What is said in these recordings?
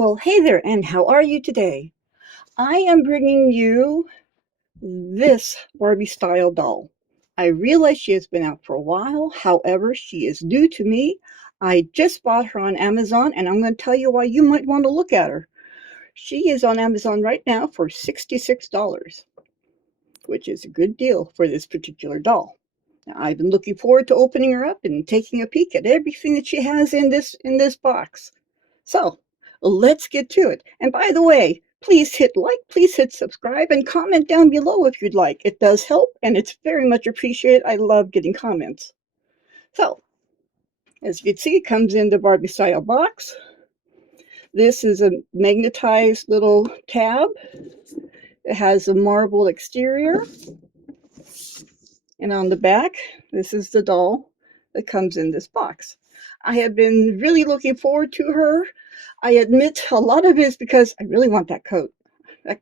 Well, hey there, and how are you today? I am bringing you this Barbie Style doll. I realize she has been out for a while, however, she is new to me. I just bought her on Amazon, and I'm going to tell you why you might want to look at her. She is on Amazon right now for $66, which is a good deal for this particular doll. Now, I've been looking forward to opening her up and taking a peek at everything that she has in this box. So let's get to it. And by the way, please hit like, please hit subscribe, and comment down below if you'd like. It does help, and it's very much appreciated. I love getting comments. So, as you can see, it comes in the Barbie style box. This is a magnetized little tab. It has a marble exterior. And on the back, this is the doll that comes in this box. I have been really looking forward to her. I admit a lot of it is because I really want that coat. I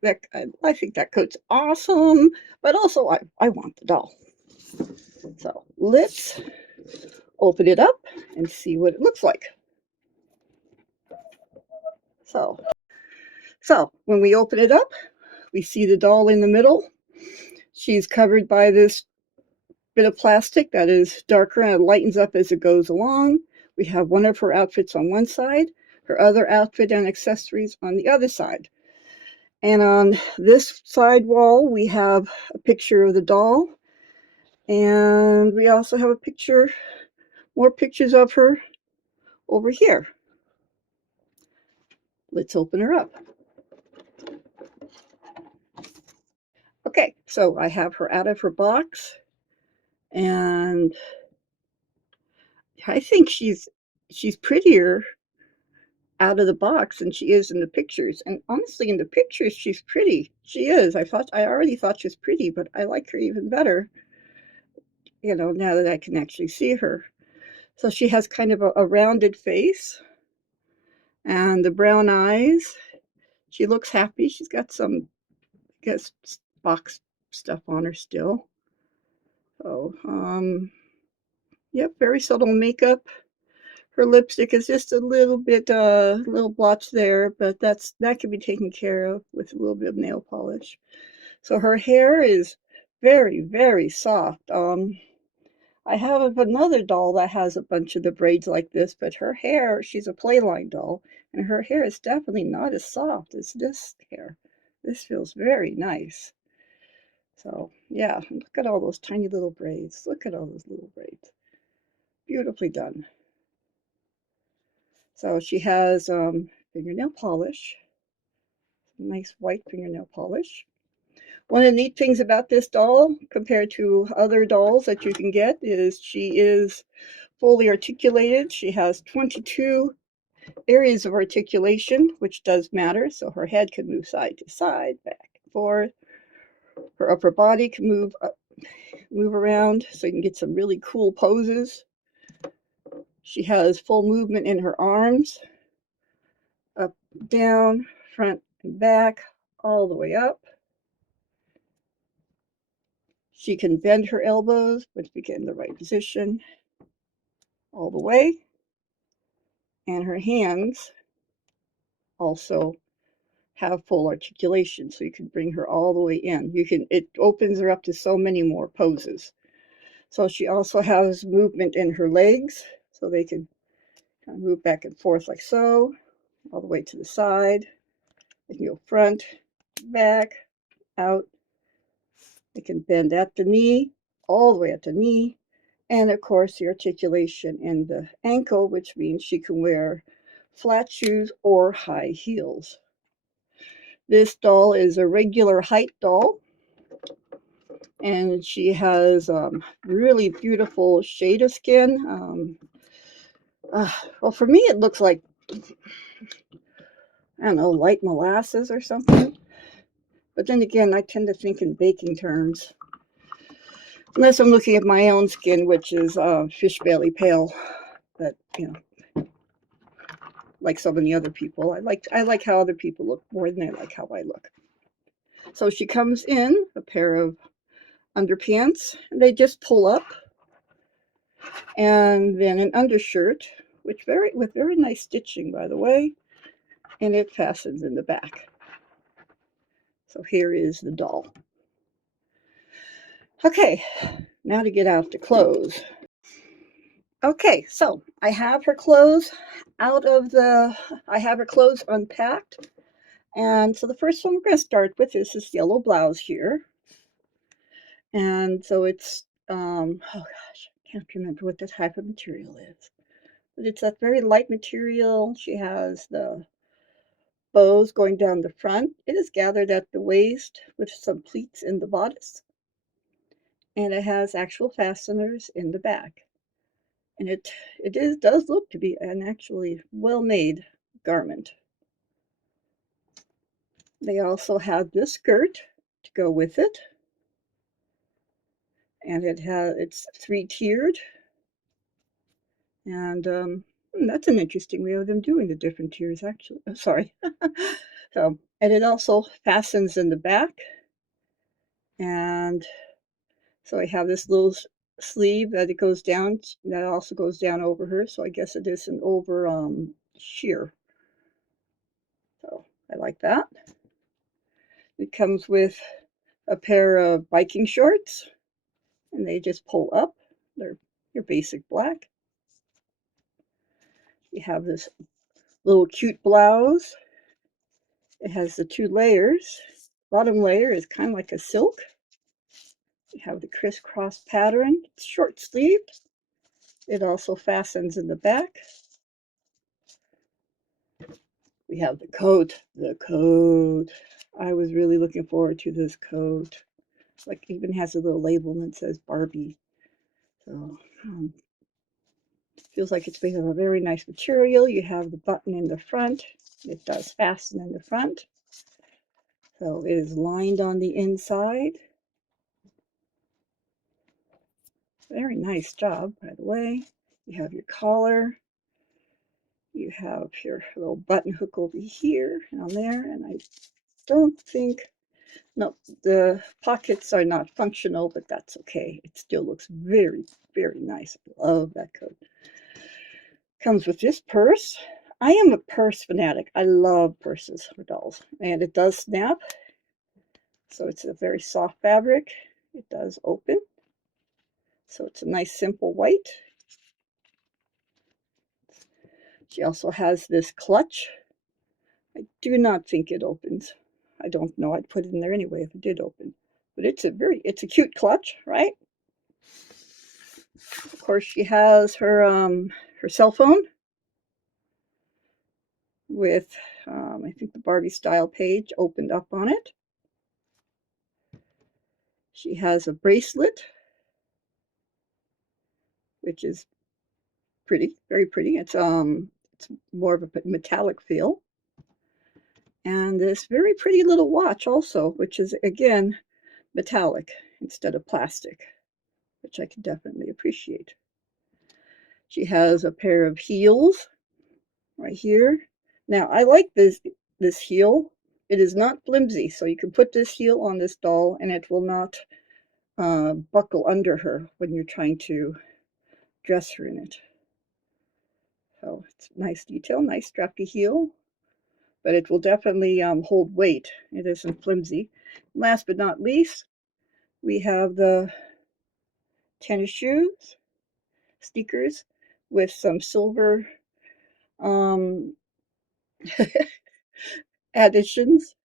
think that coat's awesome, but also I want the doll. So let's open it up and see what it looks like. So, so when we open it up, we see the doll in the middle. She's covered by this bit of plastic that is darker and it lightens up as it goes along. We have one of her outfits on one side, her other outfit and accessories on the other side. And on this side wall, we have a picture of the doll. And we also have a picture, more pictures of her over here. Let's open her up. Okay, so I have her out of her box. And I think she's prettier out of the box than she is in the pictures. And honestly, in the pictures, she's pretty. She is. I already thought she was pretty, but I like her even better, now that I can actually see her. So she has kind of a rounded face and the brown eyes. She looks happy. She's got some, I guess, box stuff on her still. So, yep, very subtle makeup. Her lipstick is just a little blotch there, but that can be taken care of with a little bit of nail polish. So her hair is very, very soft. I have another doll that has a bunch of the braids like this, but her hair, she's a playline doll, and her hair is definitely not as soft as this hair. This feels very nice. So, yeah, look at all those tiny little braids. Look at all those little braids. Beautifully done. So she has fingernail polish, nice white fingernail polish. One of the neat things about this doll, compared to other dolls that you can get, is she is fully articulated. She has 22 areas of articulation, which does matter. So her head can move side to side, back and forth. Her upper body can move around, so you can get some really cool poses. She has full movement in her arms, up, down, front and back, all the way up. She can bend her elbows, once we get in the right position, all the way. And her hands also have full articulation, so you can bring her all the way in. It opens her up to so many more poses. So she also has movement in her legs, so they can kind of move back and forth like so, all the way to the side. They can go front, back, out. They can bend at the knee, all the way at the knee. And of course, the articulation in the ankle, which means she can wear flat shoes or high heels. This doll is a regular height doll, and she has really beautiful shade of skin. Well, for me, it looks like, I don't know, light molasses or something. But then again, I tend to think in baking terms. Unless I'm looking at my own skin, which is fish belly pale. But, like so many other people, I like how other people look more than I like how I look. So she comes in a pair of underpants, and they just pull up. And then an undershirt, with very nice stitching, by the way. and it fastens in the back. So here is the doll. Okay, now to get out the clothes. Okay, so I have her clothes I have her clothes unpacked. And so the first one we're going to start with is this yellow blouse here. And so it's, oh gosh, I can't remember what the type of material is. But it's that very light material. She has the bows going down the front. It is gathered at the waist with some pleats in the bodice. And it has actual fasteners in the back. And does look to be an actually well-made garment. They also have this skirt to go with it. And it's three-tiered. And that's an interesting way of them doing the different tiers, actually. Oh, sorry. So, and it also fastens in the back. And so I have this little sleeve that it goes down, that also goes down over her. So I guess it is an over sheer. So I like that. It comes with a pair of biking shorts, and they just pull up. They're your basic black. You have this little cute blouse. It has the two layers. Bottom layer is kind of like a silk. You have the crisscross pattern. It's short sleeved. It also fastens in the back. We have the coat. The coat. I was really looking forward to this coat. Like, even has a little label that says Barbie. So feels like it's made of a very nice material. You have the button in the front. It does fasten in the front. So it is lined on the inside. Very nice job, by the way. You have your collar. You have your little button hook over here and on there. And I don't think, no, the pockets are not functional, but that's okay. It still looks very, very nice. I love that coat. Comes with this purse. I am a purse fanatic. I love purses for dolls. And it does snap. So it's a very soft fabric. It does open. So it's a nice simple white. She also has this clutch. I do not think it opens. I don't know. I'd put it in there anyway if it did open. But it's a cute clutch, right? Of course, she has her cell phone with I think the Barbie Style page opened up on it. She has a bracelet, which is pretty, very pretty. It's more of a metallic feel. And this very pretty little watch also, which is again metallic instead of plastic, which I can definitely appreciate. She has a pair of heels right here. Now I like this heel. It is not flimsy, so you can put this heel on this doll and it will not buckle under her when you're trying to dress her in it. So it's nice detail, nice strappy heel, but it will definitely hold weight. It isn't flimsy. Last but not least, we have the tennis shoes, sneakers with some silver additions,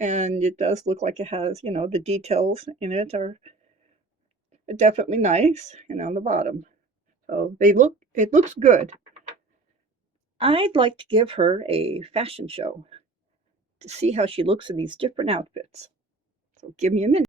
and it does look like it has, the details in it are definitely nice, and on the bottom. So it looks good. I'd like to give her a fashion show to see how she looks in these different outfits. So give me a minute.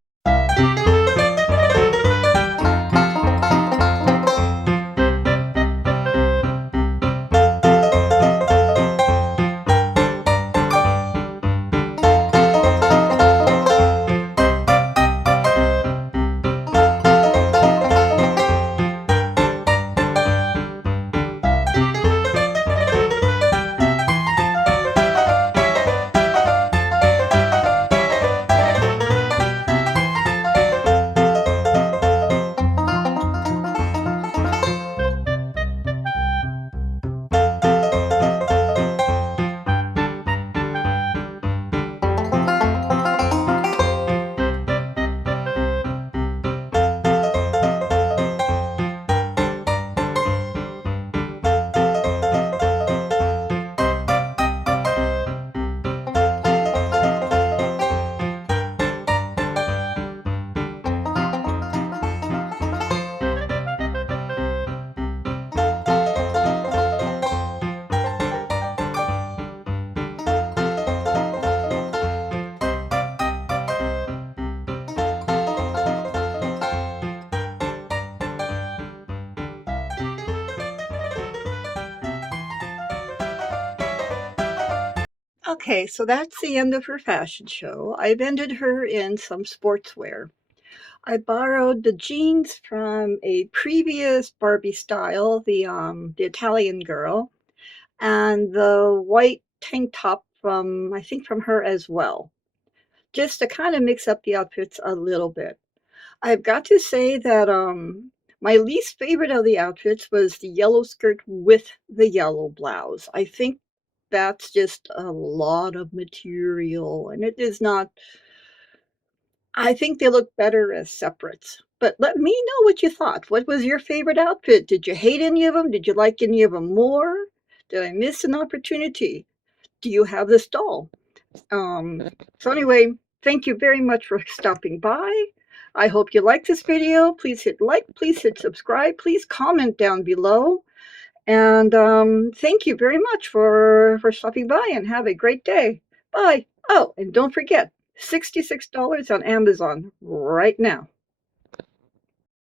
Okay, so that's the end of her fashion show. I've ended her in some sportswear. I borrowed the jeans from a previous Barbie Style, the Italian girl, and the white tank top from I think from her as well, just to kind of mix up the outfits a little bit. I've got to say that my least favorite of the outfits was the yellow skirt with the yellow blouse. I think that's just a lot of material and it is not I think they look better as separates. But let me know what you thought. What was your favorite outfit? Did you hate any of them? Did you like any of them more? Did I miss an opportunity? Do you have this doll? So anyway, thank you very much for stopping by. I hope you like this video. Please hit like, please hit subscribe, please comment down below. And thank you very much for stopping by and have a great day. Bye. Oh, and don't forget, $66 on Amazon right now.